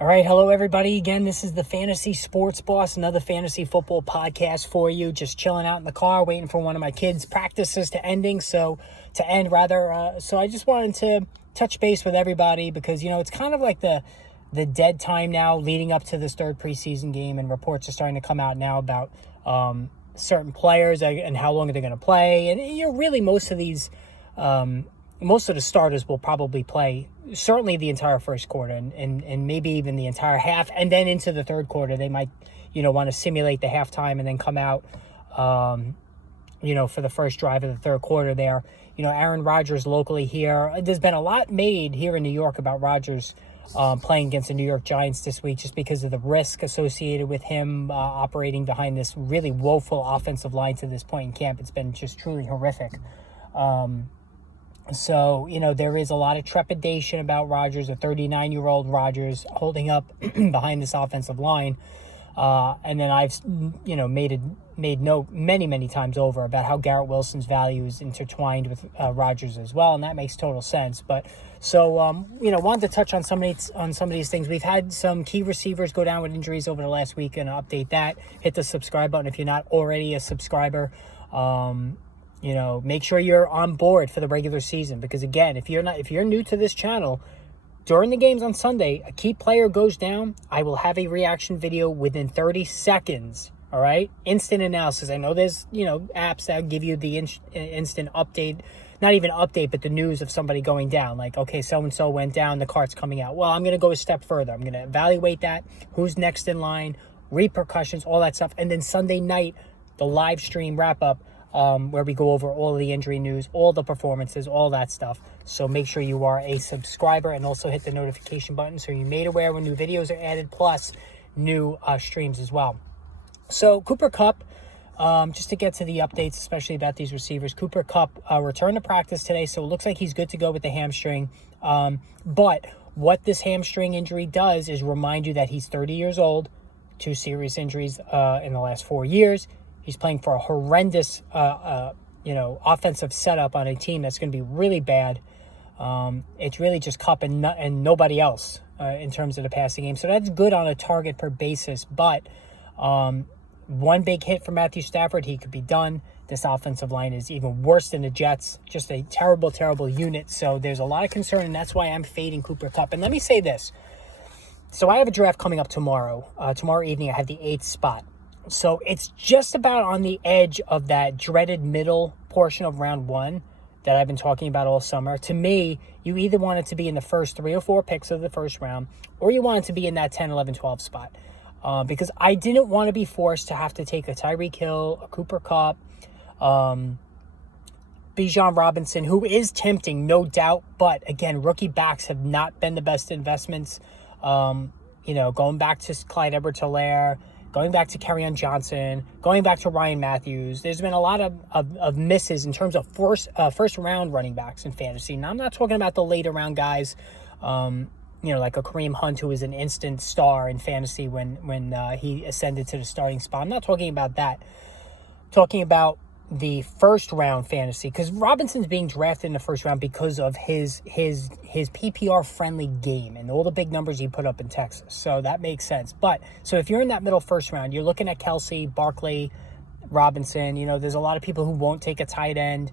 All right, hello everybody. Again, this is the Fantasy Sports Boss, another fantasy football podcast for you. Just chilling out in the car, waiting for one of my kids' practices to end. So I just wanted to touch base with everybody because it's kind of like the dead time now, leading up to this third preseason game, and reports are starting to come out now about certain players and how long they're going to play. And really most of these. Most of the starters will probably play certainly the entire first quarter and maybe even the entire half. And then into the third quarter, they might, want to simulate the halftime and then come out, for the first drive of the third quarter there. Aaron Rodgers locally here. There's been a lot made here in New York about Rodgers playing against the New York Giants this week just because of the risk associated with him operating behind this really woeful offensive line to this point in camp. It's been just truly horrific. So, there is a lot of trepidation about Rodgers, a 39-year-old Rodgers holding up behind this offensive line. And then I've, made note many times over about how Garrett Wilson's value is intertwined with Rodgers as well. And that makes total sense. But so, wanted to touch on some of these things. We've had some key receivers go down with injuries over the last week, and update that. Hit the subscribe button if you're not already a subscriber. Make sure you're on board for the regular season, because again, if you're new to this channel, during the games on Sunday, a key player goes down, I will have a reaction video within 30 seconds. All right. Instant analysis. I know there's, apps that give you the instant update, not even update, but the news of somebody going down. Like, okay, so-and-so went down, the cart's coming out. Well, I'm going to go a step further. I'm going to evaluate that. Who's next in line, repercussions, all that stuff. And then Sunday night, the live stream wrap up, where we go over all of the injury news, all the performances, all that stuff. So make sure you are a subscriber and also hit the notification button so you're made aware when new videos are added, plus new streams as well. So Cooper Kupp, just to get to the updates, especially about these receivers, Cooper Kupp returned to practice today, so it looks like he's good to go with the hamstring. But what this hamstring injury does is remind you that he's 30 years old, 2 serious injuries in the last 4 years. He's playing for a horrendous, offensive setup on a team that's going to be really bad. It's really just Kupp and nobody else in terms of the passing game. So that's good on a target per basis. But one big hit for Matthew Stafford, he could be done. This offensive line is even worse than the Jets. Just a terrible, terrible unit. So there's a lot of concern, and that's why I'm fading Cooper Kupp. And let me say this. So I have a draft coming up tomorrow. Tomorrow evening, I have the 8th spot. So it's just about on the edge of that dreaded middle portion of round 1 that I've been talking about all summer. To me, you either want it to be in the first 3 or 4 picks of the first round, or you want it to be in that 10, 11, 12 spot. Because I didn't want to be forced to have to take a Tyreek Hill, a Cooper Kupp, Bijan Robinson, who is tempting, no doubt. But again, rookie backs have not been the best investments. Going back to Clyde Edwards-Helaire, going back to Kerryon Johnson, going back to Ryan Matthews. There's been a lot of misses in terms of first round running backs in fantasy. Now, I'm not talking about the later round guys, like a Kareem Hunt, who is an instant star in fantasy when he ascended to the starting spot. I'm not talking about that. I'm talking about the first round fantasy, because Robinson's being drafted in the first round because of his PPR friendly game and all the big numbers he put up in Texas. So that makes sense. But so if you're in that middle first round, you're looking at Kelsey, Barkley, Robinson. There's a lot of people who won't take a tight end.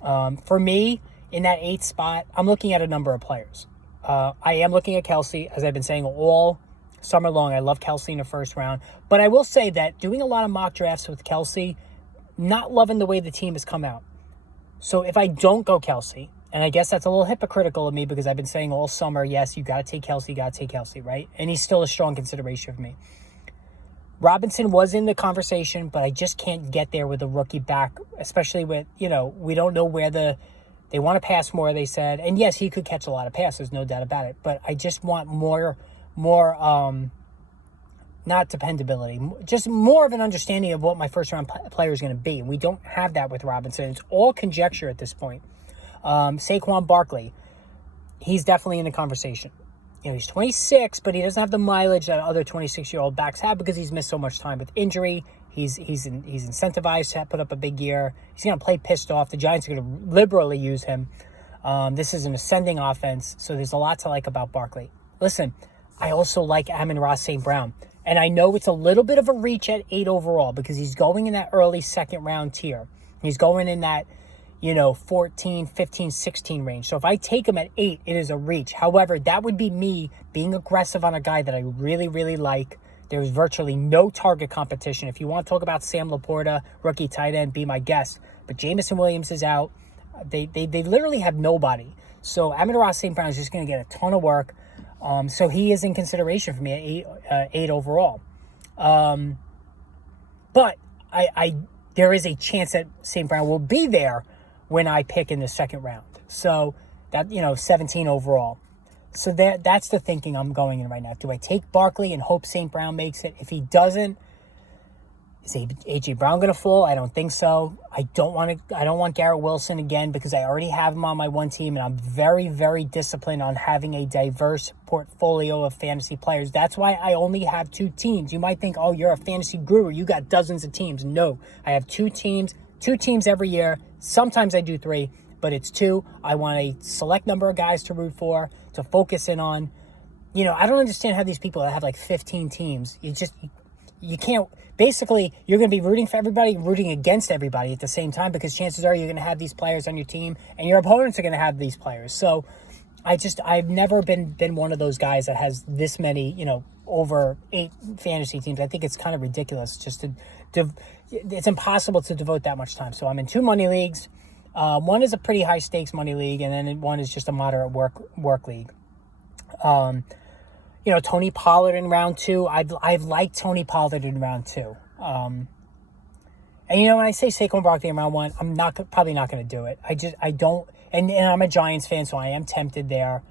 For me, in that 8th spot, I'm looking at a number of players. I am looking at Kelsey, as I've been saying all summer long. I love Kelsey in the first round. But I will say that doing a lot of mock drafts with Kelsey, not loving the way the team has come out. So if I don't go Kelsey, and I guess that's a little hypocritical of me because I've been saying all summer, yes, you got to take Kelsey, right? And he's still a strong consideration for me. Robinson was in the conversation, but I just can't get there with a rookie back, especially with, we don't know where they want to pass more, they said. And yes, he could catch a lot of passes, no doubt about it. But I just want more not dependability, just more of an understanding of what my first-round player is going to be. And we don't have that with Robinson. It's all conjecture at this point. Saquon Barkley, he's definitely in the conversation. He's 26, but he doesn't have the mileage that other 26-year-old backs have because he's missed so much time with injury. He's incentivized to put up a big year. He's going to play pissed off. The Giants are going to liberally use him. This is an ascending offense, so there's a lot to like about Barkley. Listen, I also like Amon-Ra St. Brown. And I know it's a little bit of a reach at 8 overall because he's going in that early second round tier. He's going in that, 14, 15, 16 range. So if I take him at 8, it is a reach. However, that would be me being aggressive on a guy that I really, really like. There's virtually no target competition. If you want to talk about Sam Laporta, rookie tight end, be my guest. But Jameson Williams is out. They literally have nobody. So Amon-Ra St. Brown is just going to get a ton of work. So he is in consideration for me at 8 overall. But there is a chance that St. Brown will be there when I pick in the second round. So that, 17 overall. So that's the thinking I'm going in right now. Do I take Barkley and hope St. Brown makes it? If he doesn't, is A.J. Brown going to fall? I don't think so. I don't want Garrett Wilson again because I already have him on my one team, and I'm very, very disciplined on having a diverse portfolio of fantasy players. That's why I only have 2 teams. You might think, oh, you're a fantasy guru. You got dozens of teams. No, I have 2 teams every year. Sometimes I do 3, but it's 2. I want a select number of guys to root for, to focus in on. I don't understand how these people that have like 15 teams, you can't. Basically, you're going to be rooting for everybody, rooting against everybody at the same time because chances are you're going to have these players on your team and your opponents are going to have these players. So I've never been one of those guys that has this many, over 8 fantasy teams. I think it's kind of ridiculous just it's impossible to devote that much time. So I'm in 2 money leagues. One is a pretty high stakes money league, and then one is just a moderate work league. Tony Pollard in round 2. I've liked Tony Pollard in round 2. And when I say Saquon Barkley in round 1, I'm probably not going to do it. I don't, and I'm a Giants fan, so I am tempted there.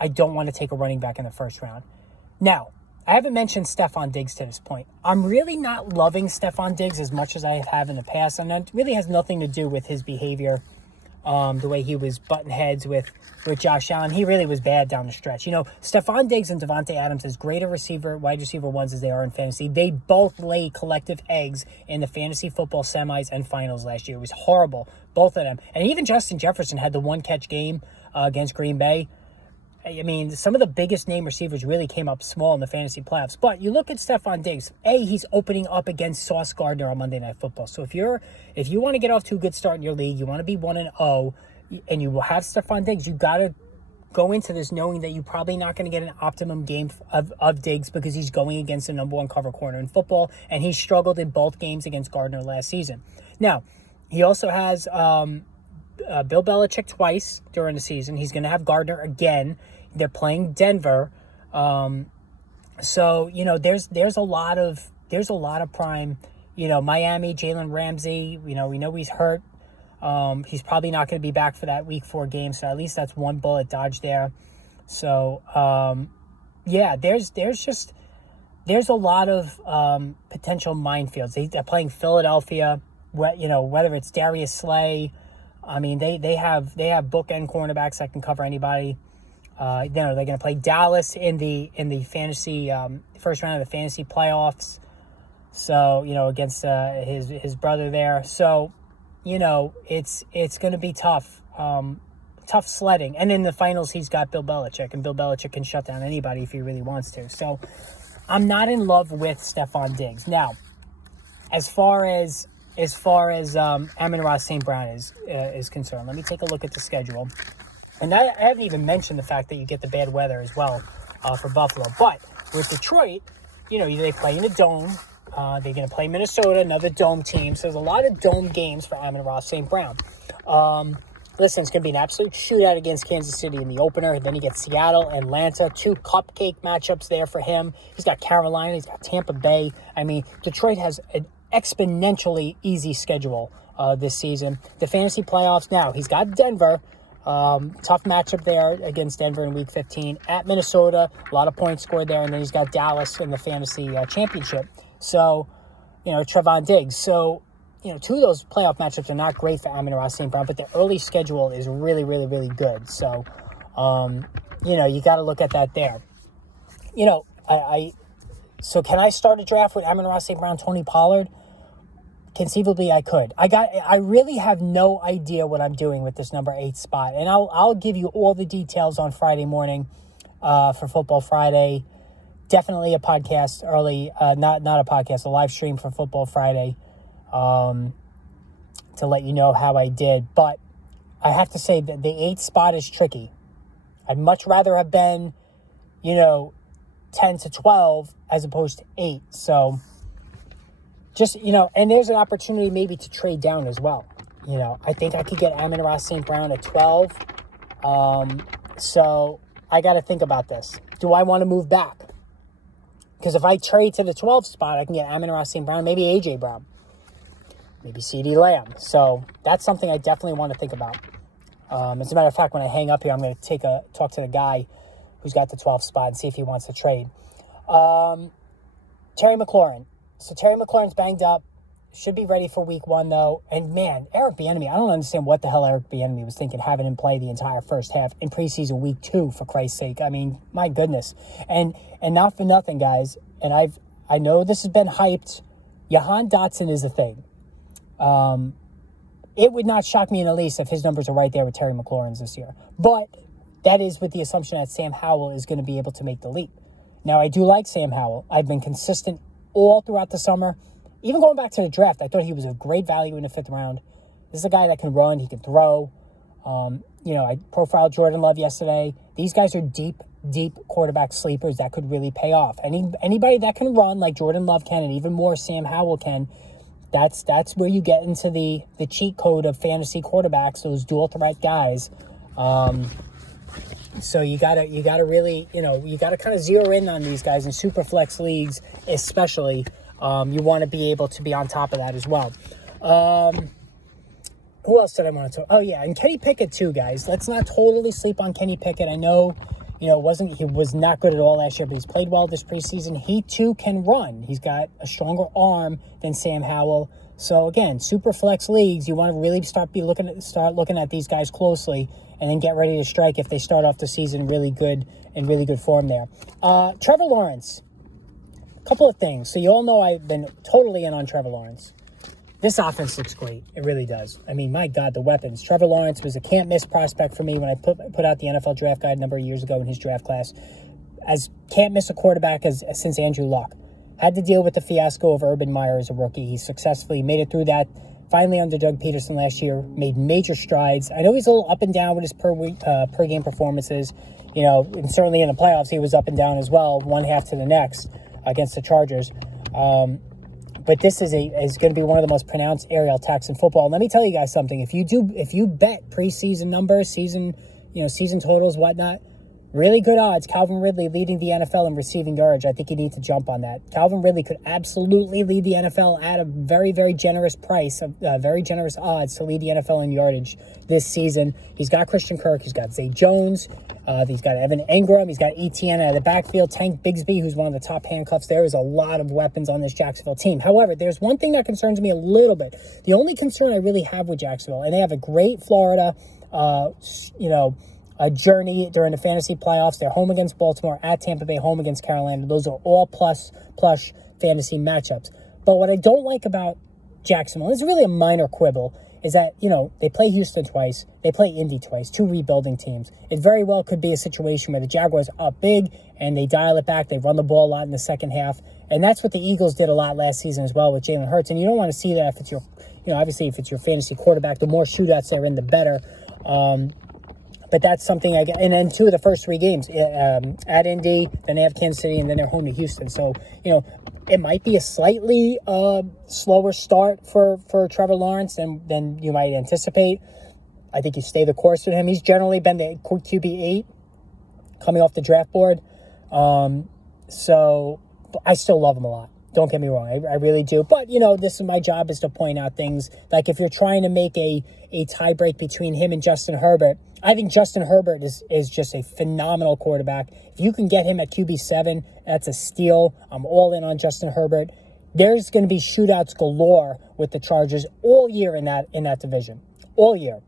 I don't want to take a running back in the first round. Now, I haven't mentioned Stefon Diggs to this point. I'm really not loving Stefon Diggs as much as I have in the past, and it really has nothing to do with his behavior. The way he was butting heads with Josh Allen. He really was bad down the stretch. Stefon Diggs and Devontae Adams, as great a wide receiver ones as they are in fantasy, they both laid collective eggs in the fantasy football semis and finals last year. It was horrible, both of them. And even Justin Jefferson had the one-catch game against Green Bay. I mean, some of the biggest name receivers really came up small in the fantasy playoffs. But you look at Stefon Diggs. He's opening up against Sauce Gardner on Monday Night Football. So if you want to get off to a good start in your league, you want to be 1-0, and you will have Stefon Diggs, you got to go into this knowing that you're probably not going to get an optimum game of Diggs because he's going against the number 1 cover corner in football, and he struggled in both games against Gardner last season. Now, he also has Bill Belichick twice during the season. He's going to have Gardner again. They're playing Denver. So, there's a lot of prime, Miami, Jalen Ramsey, we know he's hurt. He's probably not going to be back for that week 4 game. So at least that's one bullet dodged there. So, there's a lot of, potential minefields. They're playing Philadelphia, whether it's Darius Slay. I mean, they have bookend cornerbacks that can cover anybody. They're going to play Dallas in the fantasy first round of the fantasy playoffs. So against his brother there. So it's going to be tough, tough sledding. And in the finals, he's got Bill Belichick, and Bill Belichick can shut down anybody if he really wants to. So I'm not in love with Stefon Diggs. Now, as far as Amon-Ra St. Brown is concerned, let me take a look at the schedule. And I haven't even mentioned the fact that you get the bad weather as well for Buffalo. But with Detroit, they play in a dome. They're going to play Minnesota, another dome team. So there's a lot of dome games for Amon-Ra St. Brown. Listen, it's going to be an absolute shootout against Kansas City in the opener. Then you get Seattle, Atlanta, 2 cupcake matchups there for him. He's got Carolina. He's got Tampa Bay. I mean, Detroit has an exponentially easy schedule this season. The fantasy playoffs now, he's got Denver. Tough matchup there against Denver in Week 15. At Minnesota, a lot of points scored there. And then he's got Dallas in the fantasy championship. So, Trevon Diggs. So, 2 of those playoff matchups are not great for Amon-Ra St. Brown, but the early schedule is really, really, really good. So, you got to look at that there. So can I start a draft with Amon-Ra St. Brown, Tony Pollard? Conceivably, I could. I really have no idea what I'm doing with this number 8 spot, and I'll give you all the details on Friday morning for Football Friday. definitely a podcast early, not a podcast, a live stream for Football Friday, to let you know how I did. But I have to say that the 8th spot is tricky. I'd much rather have been, 10 to 12 as opposed to 8. So just, and there's an opportunity maybe to trade down as well. I think I could get Amon St. Brown at 12. So I got to think about this. Do I want to move back? Because if I trade to the 12th spot, I can get Amon St. Brown, maybe A.J. Brown, maybe C.D. Lamb. So that's something I definitely want to think about. As a matter of fact, when I hang up here, I'm going to talk to the guy who's got the 12th spot and see if he wants to trade. Terry McLaurin. So Terry McLaurin's banged up. Should be ready for week 1, though. And, man, Eric Bieniemy, I don't understand what the hell Eric Bieniemy was thinking having him play the entire first half in preseason week 2, for Christ's sake. I mean, my goodness. And not for nothing, guys, and I know this has been hyped. Jahan Dotson is the thing. It would not shock me in the least if his numbers are right there with Terry McLaurin's this year. But that is with the assumption that Sam Howell is going to be able to make the leap. Now, I do like Sam Howell. I've been consistent all throughout the summer. Even going back to the draft, I thought he was a great value in the 5th round. This is a guy that can run, he can throw. I profiled Jordan Love yesterday. These guys are deep quarterback sleepers that could really pay off. Anybody that can run like Jordan Love can, and even more Sam Howell can, that's where you get into the cheat code of fantasy quarterbacks, those dual threat guys. So you gotta really, you gotta kind of zero in on these guys in super flex leagues, especially. You want to be able to be on top of that as well. Who else did I want to talk? Oh, yeah, and Kenny Pickett too, guys. Let's not totally sleep on Kenny Pickett. I know, he was not good at all last year, but he's played well this preseason. He, too, can run. He's got a stronger arm than Sam Howell. So, again, super flex leagues, you want to really start looking at these guys closely and then get ready to strike if they start off the season really good form there. Trevor Lawrence. Couple of things. So you all know I've been totally in on Trevor Lawrence. This offense looks great. It really does. I mean, my God, the weapons. Trevor Lawrence was a can't-miss prospect for me when I put out the NFL draft guide a number of years ago in his draft class. As can't-miss a quarterback since Andrew Luck. Had to deal with the fiasco of Urban Meyer as a rookie. He successfully made it through that. Finally, under Doug Peterson last year, made major strides. I know he's a little up and down with his per-game performances. And certainly in the playoffs, he was up and down as well, one half to the next against the Chargers. But this is going to be one of the most pronounced aerial attacks in football. Let me tell you guys something. If you bet preseason numbers, season totals, whatnot, really good odds. Calvin Ridley leading the NFL in receiving yardage. I think you need to jump on that. Calvin Ridley could absolutely lead the NFL at a very, very generous price, very generous odds to lead the NFL in yardage this season. He's got Christian Kirk. He's got Zay Jones. He's got Evan Engram. He's got Etienne out of the backfield. Tank Bigsby, who's one of the top handcuffs. There is a lot of weapons on this Jacksonville team. However, there's one thing that concerns me a little bit. The only concern I really have with Jacksonville, and they have a great Florida, a journey during the fantasy playoffs. They're home against Baltimore, at Tampa Bay, home against Carolina. Those are all plush fantasy matchups. But what I don't like about Jacksonville, it's really a minor quibble, is that, they play Houston twice, they play Indy twice, 2 rebuilding teams. It very well could be a situation where the Jaguars are up big and they dial it back, they run the ball a lot in the second half. And that's what the Eagles did a lot last season as well with Jalen Hurts. And you don't want to see that if it's your, obviously if it's your fantasy quarterback, the more shootouts they're in, the better. But that's something I get. And then 2 of the first 3 games at Indy, then they have Kansas City, and then they're home to Houston. So, it might be a slightly slower start for Trevor Lawrence than you might anticipate. I think you stay the course with him. He's generally been the QB8 coming off the draft board. So I still love him a lot. Don't get me wrong. I really do. But, this is my job, is to point out things. Like if you're trying to make a tie break between him and Justin Herbert, I think Justin Herbert is just a phenomenal quarterback. If you can get him at QB7, that's a steal. I'm all in on Justin Herbert. There's going to be shootouts galore with the Chargers all year in that division. All year.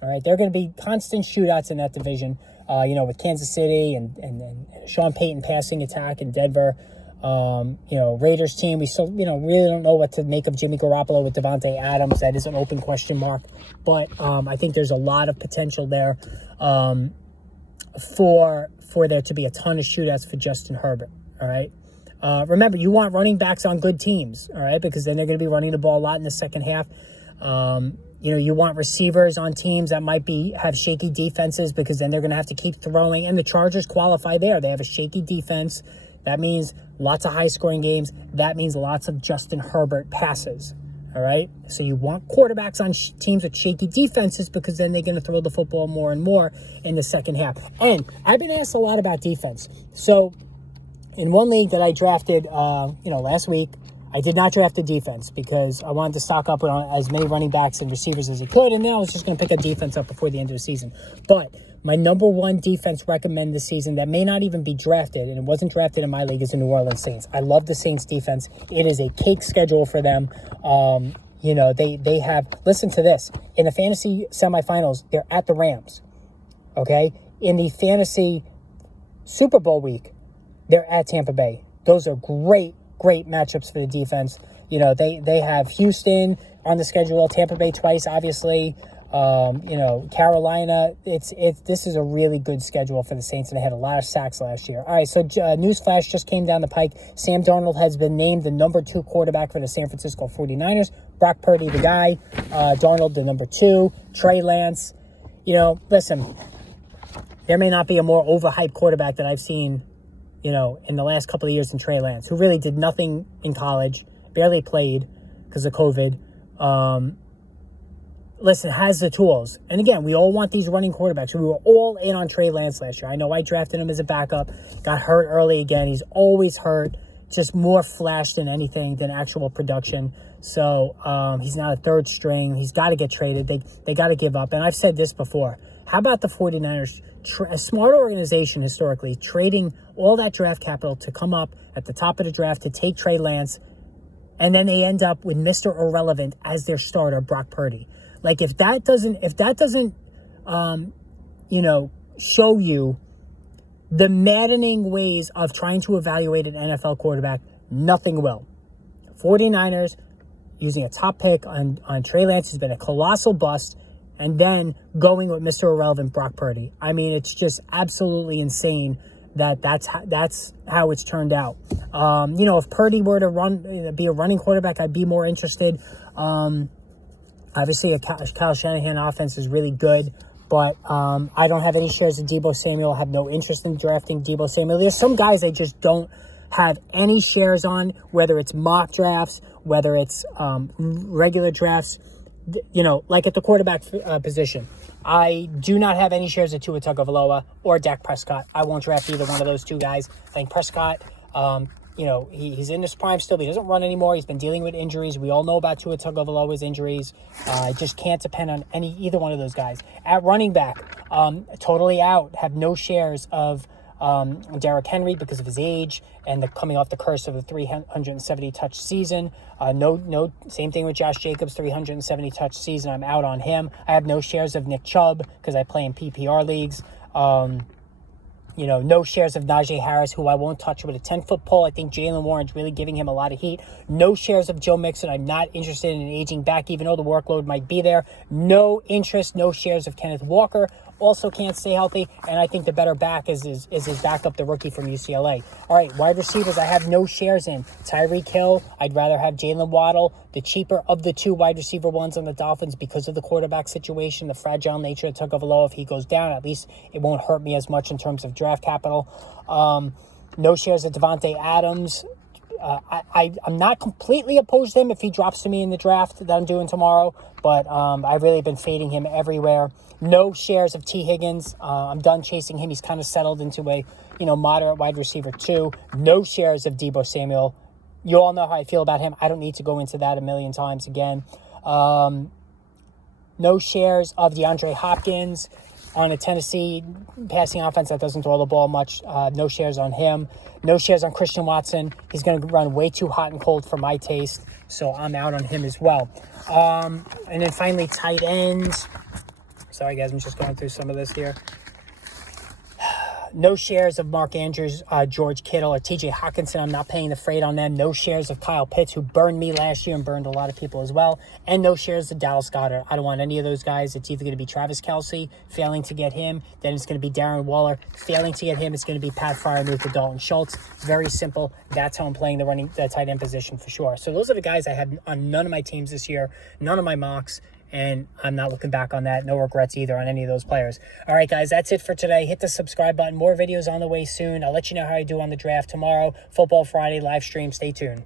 All right. There are going to be constant shootouts in that division, with Kansas City and Sean Payton passing attack in Denver. Raiders team, we still, really don't know what to make of Jimmy Garoppolo with Devontae Adams. That is an open question mark. But I think there's a lot of potential there for there to be a ton of shootouts for Justin Herbert. all right? Remember, you want running backs on good teams, all right, because then they're going to be running the ball a lot in the second half. You want receivers on teams that might have shaky defenses because then they're going to have to keep throwing. And the Chargers qualify there. They have a shaky defense. That means lots of high-scoring games. That means lots of Justin Herbert passes, all right? So you want quarterbacks on teams with shaky defenses because then they're going to throw the football more and more in the second half. And I've been asked a lot about defense. So in one league that I drafted, last week, I did not draft a defense because I wanted to stock up on as many running backs and receivers as I could, and then I was just going to pick a defense up before the end of the season. But my number one defense recommend this season that may not even be drafted, and it wasn't drafted in my league, is the New Orleans Saints. I love the Saints defense. It is a cake schedule for them. They have, listen to this, in the fantasy semifinals, they're at the Rams, okay? In the fantasy Super Bowl week, they're at Tampa Bay. Those are great matchups for the defense. They have Houston on the schedule, Tampa Bay twice, obviously. Carolina. This is a really good schedule for the Saints, and they had a lot of sacks last year. All right, so newsflash just came down the pike. Sam Darnold has been named the number 2 quarterback for the San Francisco 49ers. Brock Purdy, the guy. Darnold, the number 2. Trey Lance. Listen, there may not be a more overhyped quarterback that I've seen in the last couple of years than Trey Lance, who really did nothing in college, barely played because of COVID. Has the tools. And again, we all want these running quarterbacks. We were all in on Trey Lance last year. I know I drafted him as a backup, got hurt early again. He's always hurt, just more flash than anything than actual production. So he's not a third string. He's got to get traded. They got to give up. And I've said this before. How about the 49ers, a smart organization historically, trading all that draft capital to come up at the top of the draft to take Trey Lance, and then they end up with Mr. Irrelevant as their starter, Brock Purdy. Like, if that doesn't show you the maddening ways of trying to evaluate an NFL quarterback, nothing will. 49ers using a top pick on Trey Lance has been a colossal bust, and then going with Mr. Irrelevant, Brock Purdy. I mean, it's just absolutely insane that's how it's turned out. If Purdy were to be a running quarterback, I'd be more interested. Obviously, a Kyle Shanahan offense is really good, but I don't have any shares of Deebo Samuel. I have no interest in drafting Deebo Samuel. There's some guys I just don't have any shares on, whether it's mock drafts, whether it's regular drafts, like at the quarterback position. I do not have any shares of Tua Tagovailoa or Dak Prescott. I won't draft either one of those two guys. I think Prescott, he's in his prime still, but he doesn't run anymore. He's been dealing with injuries. We all know about Tua Tagovailoa's injuries. I just can't depend on either one of those guys. At running back, totally out. Have no shares of Derrick Henry because of his age and coming off the curse of the 370 touch season. No, same thing with Josh Jacobs, 370 touch season. I'm out on him. I have no shares of Nick Chubb because I play in PPR leagues. No shares of Najee Harris, who I won't touch with a 10-foot pole. I think Jalen Warren's really giving him a lot of heat. No shares of Joe Mixon. I'm not interested in an aging back, even though the workload might be there. No interest, no shares of Kenneth Walker. Also can't stay healthy, and I think the better back is his backup, the rookie from UCLA. All right, wide receivers, I have no shares in. Tyreek Hill, I'd rather have Jalen Waddle, the cheaper of the two wide receiver ones on the Dolphins because of the quarterback situation, the fragile nature of Tagovailoa. If he goes down, at least it won't hurt me as much in terms of draft capital. No shares of Devontae Adams. I'm not completely opposed to him if he drops to me in the draft that I'm doing tomorrow, but I've really been fading him everywhere. No shares of T. Higgins. I'm done chasing him. He's kind of settled into a, moderate wide receiver 2. No shares of Deebo Samuel. You all know how I feel about him. I don't need to go into that a million times again. No shares of DeAndre Hopkins on a Tennessee passing offense that doesn't throw the ball much. No shares on him. No shares on Christian Watson. He's going to run way too hot and cold for my taste, so I'm out on him as well. And then finally, tight ends. Sorry, guys, I'm just going through some of this here. No shares of Mark Andrews, George Kittle, or TJ Hawkinson. I'm not paying the freight on them. No shares of Kyle Pitts, who burned me last year and burned a lot of people as well. And no shares of Dallas Goedert. I don't want any of those guys. It's either going to be Travis Kelce, failing to get him. Then it's going to be Darren Waller. Failing to get him, it's going to be Pat Freiermuth or Dalton Schultz. Very simple. That's how I'm playing the tight end position for sure. So those are the guys I had on none of my teams this year, none of my mocks. And I'm not looking back on that. No regrets either on any of those players. All right, guys, that's it for today. Hit the subscribe button. More videos on the way soon. I'll let you know how I do on the draft tomorrow. Football Friday live stream. Stay tuned.